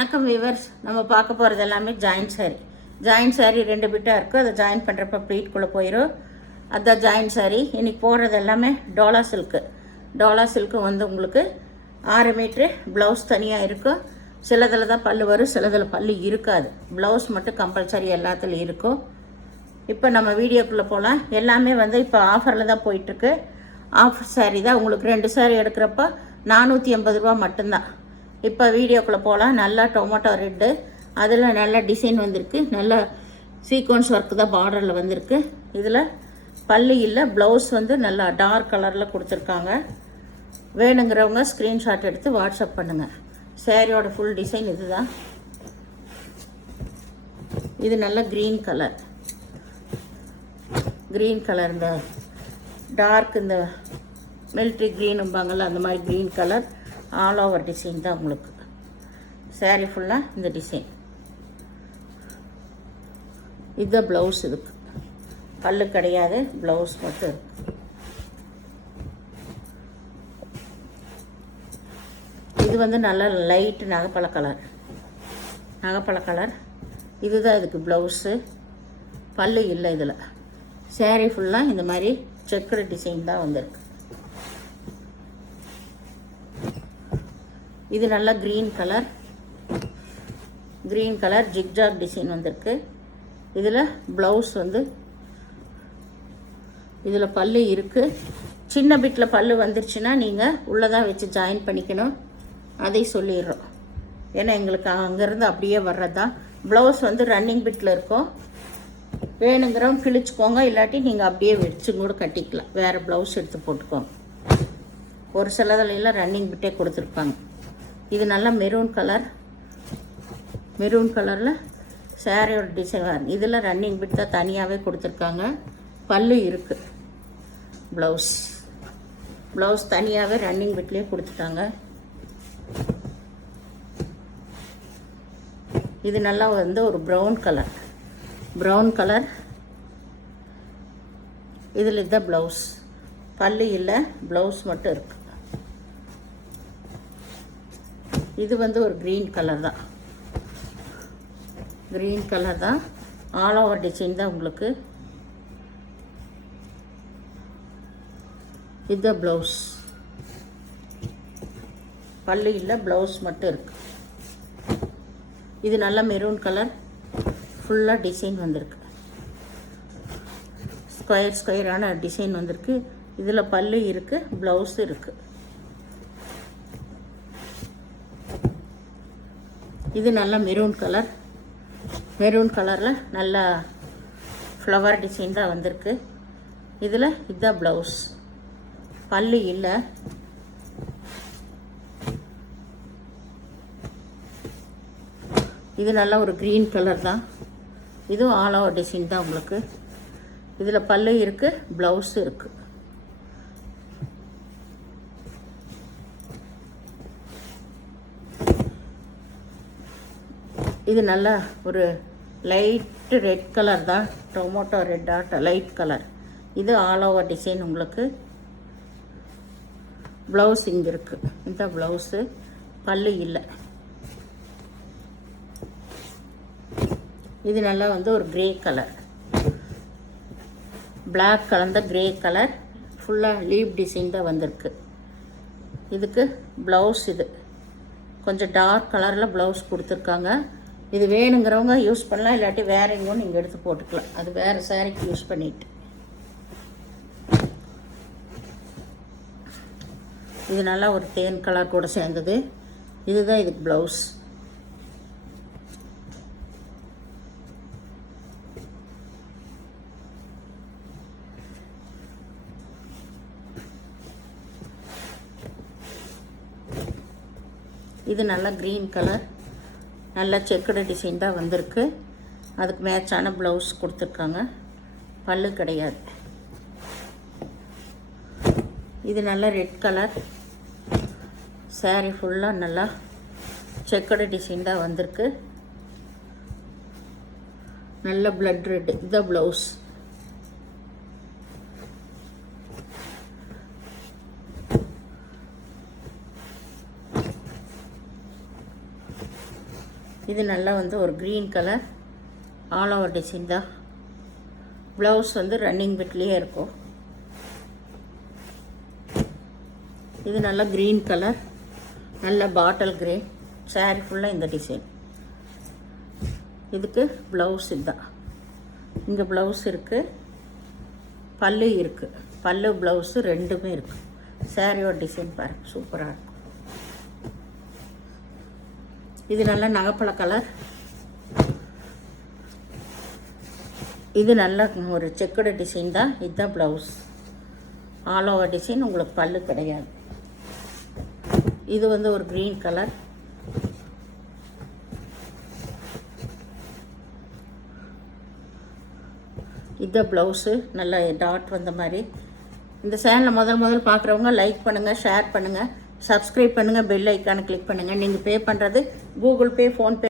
வணக்கம் வியூவர்ஸ், நம்ம பார்க்க போகிறது எல்லாமே ஜாயின்ட் சாரீ 2 பிட்டாக இருக்குது. அதை ஜாயின் பண்ணுறப்ப ப்ளீட்குள்ளே போயிடும். அதுதான் ஜாயின்ட் சாரீ. இன்றைக்கி போடுறது எல்லாமே டோலா சில்க்கு வந்து உங்களுக்கு 6 மீட்ரு. ப்ளவுஸ் தனியாக இருக்கும். சிலதில் தான் பல்லு வரும், சிலதில் பல்லு இருக்காது. ப்ளவுஸ் மட்டும் கம்பல்சரி எல்லாத்துலேயும் இருக்கும். இப்போ நம்ம வீடியோக்குள்ளே போகலாம். எல்லாமே வந்து இப்போ ஆஃபரில் தான் போயிட்டுருக்கு. ஆஃபர் சாரீ தான். உங்களுக்கு 2 சாரீ எடுக்கிறப்ப 480 ரூபா மட்டும்தான். இப்போ வீடியோக்குள்ளே போகலாம். நல்லா டொமேட்டோ ரெட்டு, அதில் நல்ல டிசைன் வந்திருக்கு. நல்ல சீக்வன்ஸ் ஒர்க்கு தான் பார்டரில் வந்திருக்கு. இதில் பல்லு இல்லை, ப்ளவுஸ் வந்து நல்லா டார்க் கலரில் கொடுத்துருக்காங்க. வேணுங்கிறவங்க ஸ்க்ரீன்ஷாட் எடுத்து வாட்ஸ்அப் பண்ணுங்கள். சேரீயோட ஃபுல் டிசைன் இது தான். இது நல்ல க்ரீன் கலர், இந்த டார்க், இந்த மில்ட்ரி க்ரீனும்பாங்கள்ல அந்த மாதிரி green colour. All over design தான் உங்களுக்கு. சாரீ ஃபுல்லாக இந்த டிசைன். இதுதான் ப்ளவுஸ். இதுக்கு பல்லு கிடையாது, ப்ளவுஸ் மட்டும் இருக்கு. இது வந்து நல்ல லைட் நகைப்பழ கலர். இதுதான் இதுக்கு ப்ளவுஸு. பல்லு இல்லை இதில். சாரீ ஃபுல்லாக இந்த மாதிரி செக்குடு டிசைன் தான் வந்திருக்கு. இது நல்ல க்ரீன் கலர் ஜிக்ஜாக் டிசைன் வந்திருக்கு. இதில் ப்ளவுஸ் வந்து இதில் பல்லு இருக்குது. சின்ன பிட்டில் பல்லு வந்துருச்சுன்னா நீங்கள் உள்ளதான் வச்சு ஜாயின் பண்ணிக்கணும். அதை சொல்லிடுறோம். ஏன்னா எங்களுக்கு அங்கேருந்து அப்படியே வர்றது தான். ப்ளவுஸ் வந்து ரன்னிங் பிட்டில் இருக்கும். வேணுங்கிறவங்க கிழிச்சிக்கோங்க, இல்லாட்டி நீங்கள் அப்படியே வச்சு கூட கட்டிக்கலாம். வேறு ப்ளவுஸ் எடுத்து போட்டுக்கோங்க. ஒரு சிலதுலாம் ரன்னிங் பிட்டே கொடுத்துருப்பாங்க. இது நல்லா மெரூன் கலரில் சாரியோட டிசைன் வரும். இதில் ரன்னிங் பிட் தான் தனியாகவே கொடுத்துருக்காங்க. பல்லு இருக்குது. ப்ளவுஸ் தனியாகவே ரன்னிங் பிட்லேயே கொடுத்துட்டாங்க. இது நல்லா வந்து ஒரு ப்ரௌன் கலர். இதில் இதுதான் ப்ளவுஸ். பல்லு இல்லை, ப்ளவுஸ் மட்டும் இருக்குது. இது வந்து ஒரு க்ரீன் கலர் தான். ஆல் ஓவர் டிசைன் தான் உங்களுக்கு. இது ப்ளவுஸ். பல்லு இல்லை, ப்ளவுஸ் மட்டும் இருக்கு. இது நல்ல மெரூன் கலர். ஃபுல்லாக டிசைன் வந்திருக்கு. ஸ்கொயரான டிசைன் வந்திருக்கு. இதில் பல்லு இருக்குது, ப்ளவுஸ் இருக்குது. இது நல்ல மெரூன் கலரில் நல்ல ஃப்ளவர் டிசைன் தான் வந்திருக்கு. இதில் இதுதான் ப்ளவுஸ். பல்லு இல்லை. இது நல்ல ஒரு க்ரீன் கலர் தான். இதுவும் ஆல் ஓவர் டிசைன் தான் உங்களுக்கு. இதில் பல்லு இருக்குது, ப்ளவுஸு இருக்குது. இது நல்ல ஒரு லைட்டு ரெட் கலர் தான். Tomato red light colour. இது ஆல் ஓவர் டிசைன் உங்களுக்கு. ப்ளவுஸ் இங்கே இருக்குது. இந்த ப்ளவுஸு. பல்லு இல்லை. இது நல்லா வந்து ஒரு க்ரே கலர், பிளாக் கலந்த க்ரே கலர். ஃபுல்லாக லீவ் டிசைன் தான் வந்திருக்கு. இதுக்கு ப்ளவுஸ் இது கொஞ்சம் டார்க் கலரில் ப்ளவுஸ் கொடுத்துருக்காங்க. இது வேணுங்கிறவங்க யூஸ் பண்ணலாம், இல்லாட்டி வேற எங்கேயும் நீங்கள் எடுத்து போட்டுக்கலாம். அது வேறு சாரிக்கு யூஸ் பண்ணிட்டு. இது நல்லா ஒரு தேன் கலர் கூட சேர்ந்தது. இதுதான் இதுக்கு ப்ளவுஸ். இது நல்லா க்ரீன் கலர், நல்ல செக்குடு டிசைன் தான் வந்திருக்கு. அதுக்கு மேட்சான ப்ளவுஸ் கொடுத்துருக்காங்க. பல்லு கிடையாது. இது நல்ல ரெட் கலர். சாரீ ஃபுல்லாக நல்லா செக்குடு டிசைன் தான் வந்திருக்கு. நல்ல பிளட் ரெட். இதுதான் ப்ளவுஸ். இது நல்லா வந்து ஒரு green colour all over design தான். ப்ளவுஸ் வந்து ரன்னிங் பிட்லேயே இருக்கும். இது நல்லா க்ரீன் கலர், நல்ல பாட்டில் கிரே. சாரீ ஃபுல்லாக இந்த டிசைன். இதுக்கு ப்ளவுஸ் இதுதான். இங்கே ப்ளவுஸ் இருக்குது, பல்லு இருக்குது. பல்லு ப்ளவுஸு ரெண்டுமே இருக்குது. சாரியோட டிசைன் பாருங்கள், சூப்பராக இருக்கும். இது நல்ல நகைப்பழ கலர். இது நல்ல ஒரு செக்குடு டிசைன் தான். இதுதான் ப்ளவுஸ். ஆல் ஓவர் டிசைன், உங்களுக்கு பல்லு கிடையாது. இது வந்து ஒரு க்ரீன் கலர். இதுதான் ப்ளவுஸு, நல்ல டாட் வந்த மாதிரி. இந்த சேனலை முதல் பார்க்குறவங்க லைக் பண்ணுங்கள், ஷேர் பண்ணுங்கள், சப்ஸ்கிரைப் பண்ணுங்கள், பெல் ஐக்கானை கிளிக் பண்ணுங்கள். நீங்கள் பே பண்ணுறது கூகுள் பே, ஃபோன்பே